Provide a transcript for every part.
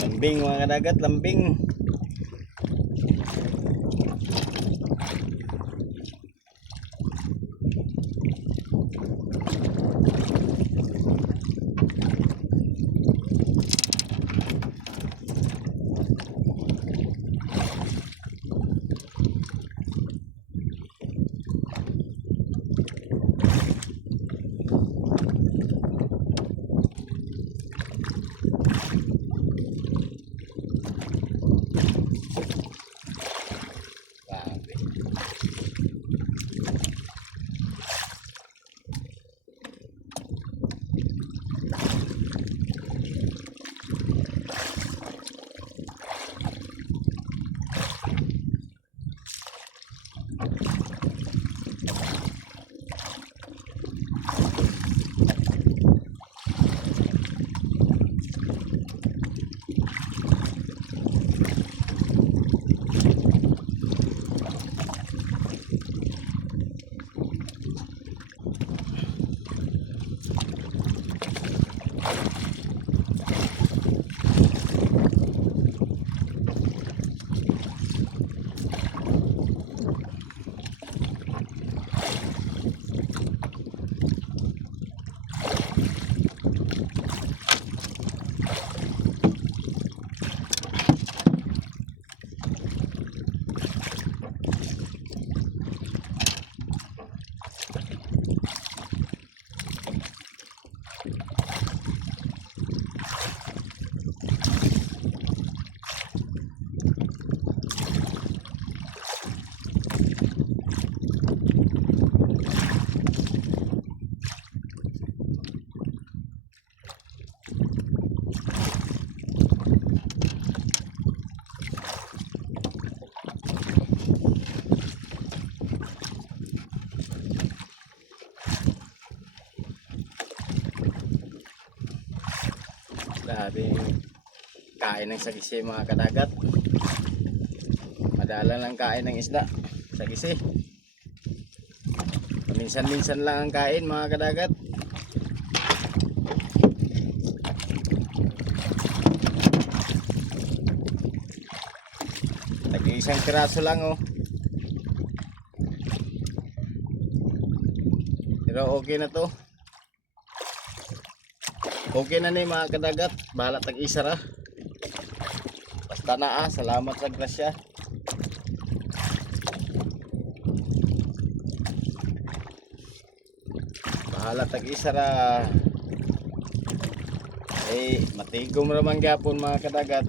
Lambing mga kadagat, lambing. Grabe kain ng sagisi mga kadagat. Madala lang kain ng isda, sagisi. Minsan-minsan lang ang kain mga kadagat. Nag-iisang piraso lang oh. Pero okay na to. Okay na ni mga kadagat, bahala tag-isa ra. Basta na salamat sa grasya. Bahala tag-isa ra. Matigom ra man gyapon mga kadagat.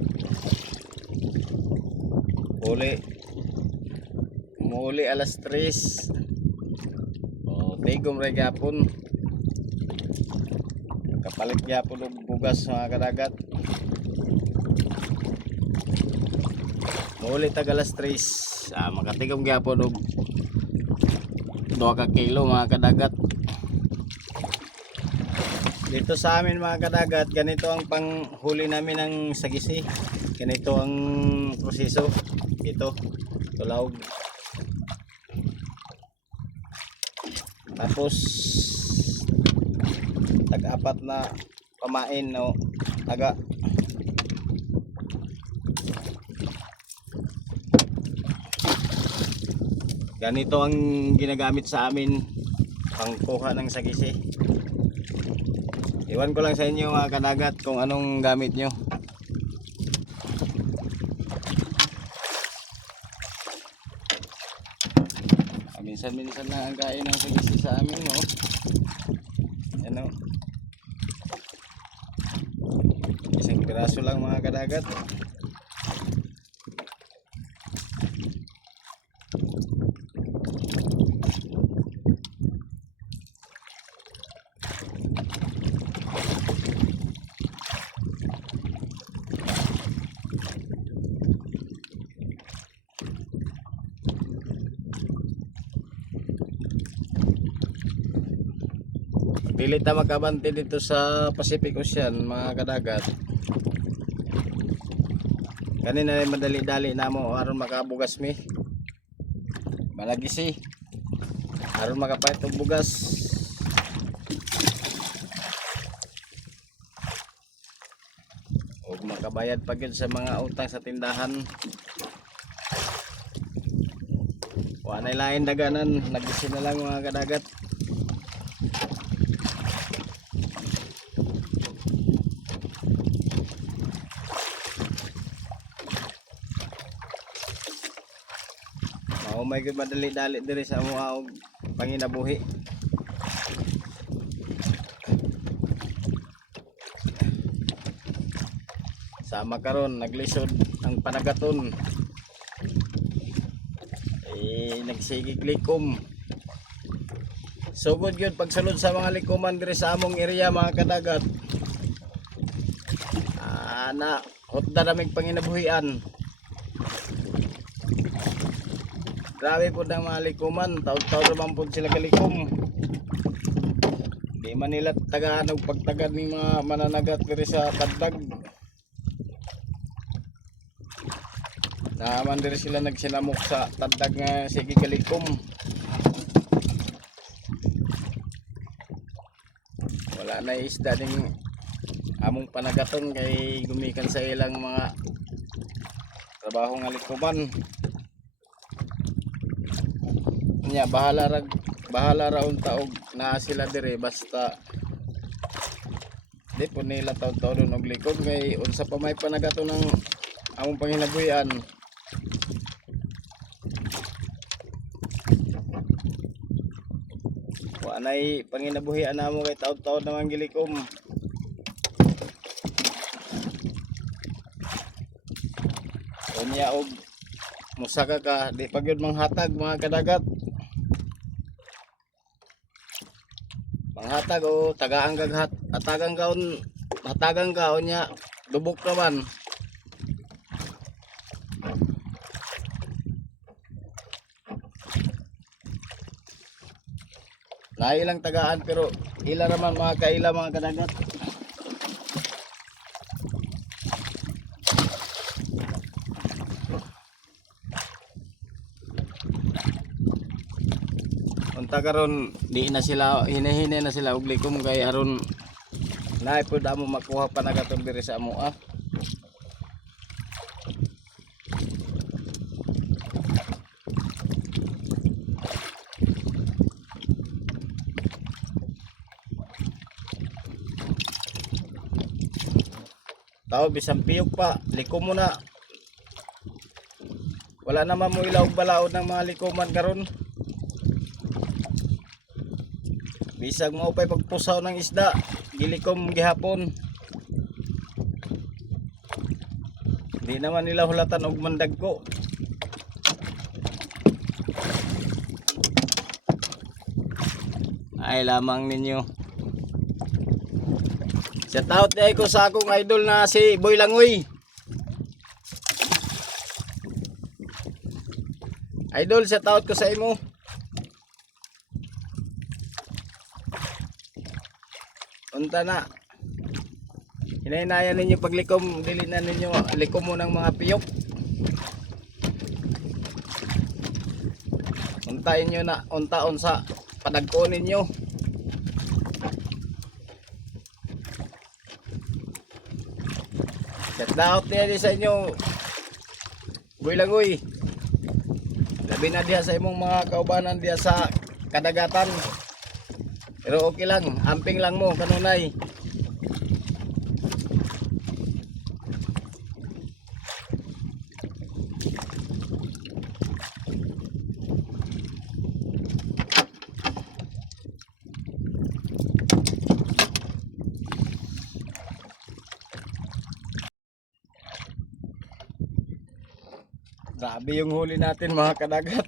Muli alas 3. Tigom ra gyapon. Kapalit gyapon og bugas mga kadagat. Muli tag alas 3. Makatigom gyapon og 2 ka kilo mga kadagat. Dito sa amin mga kadagat, ganito ang panghuli namin ng sagisi. Ganito ang proseso. Ito, tulaog. Tapos tag-apat na pamain no, taga. Ganito ang ginagamit sa amin pangkuha ng sagisi. Iwan ko lang sa inyo mga kadagat kung anong gamit nyo. Minsan-minsan lang ang kain ng sagisi sa amin no. Ano? Isang piraso lang mga kadagat. Dili ta magkabante dito sa Pacific Ocean mga kadagat. Kanina madali-dali na mo aron makabugas mi. Malagisi. Aron makapait og bugas. O ug makabayad pa gyud sa mga utang sa tindahan. Wa na lain daganan, nagisin na lang mga kadagat. May good madali-dali diri sa mga panginabuhi. Sama karon naglisod ang panagaton. Nagsigig likom. Sugod yun pagsulod sa mga likuman diri sa among area mga kadagat. Na hotda naming panginabuhian. Grabe po ng mga likuman, taon-taon naman po sila kalikom. Di man nila tagaan og pagtagad ng mga mananagat diri sa tagdag. Naman diri sila nagsinamok sa tagdag nga sige kalikom. Wala na isda ding among panagaton kay gumikan sa ilang mga trabaho nga likuman. Nya bahala ra unta og naa sila dire basta di po nila taon-taon og likom kay unsa pa may panagato ng among panginabuhian. Wa nay panginabuhian namo kay taon-taon naman gilikom. Unya og musaka ka di pa gyud manghatag mga kadagat. Manghatag o tagaan kag hatagang kaon nya dubok naman. Na ilang tagaan pero ila naman mga kaila mga kadagat. Unta karon di na sila hinahine na sila og likom kay aron naay pud amo makuha panagaton diri sa amo Tao bisang piyok pa likom mo na. Wala naman mo ilaw balaod ng mga likuman karon. Bisag mo pay pagpusaw ng isda, gilikom gihapon. Di naman nila hulatan og mandag ko. Ay lamang ninyo. Shout out ko sa akong idol na si Boy Langoy. Idol, shout out ko sa imo. Unta na. Hinahinayan ninyo paglikom, dili na ninyo likom mo ng mga piyok. Untayin nyo na untaon sa padagko ninyo. Shout out niya sa inyo Boy Langoy. Labi na diha sa imong mga kaubanan diha sa kadagatan. Pero okay lang, amping lang mo kanunay. Grabe yung huli natin mga kadagat.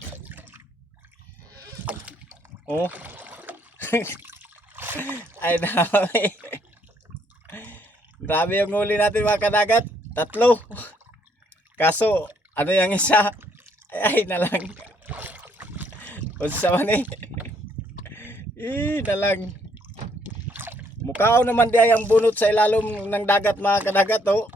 Oh. Ay dami. Grabe yung huli natin mga kadagat. 3. Kaso ano yung isa? Ay na lang. Unsa man na lang. Mukhaw naman di ay ang bunot sa ilalom ng dagat mga kadagat oh.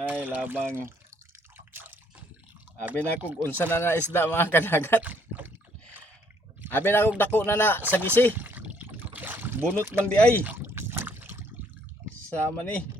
Ay labang Abi na kog unsa na na isda mga kadagat. Abi na kog dako na na sa gisi. Bunot man di ay. Sama ni.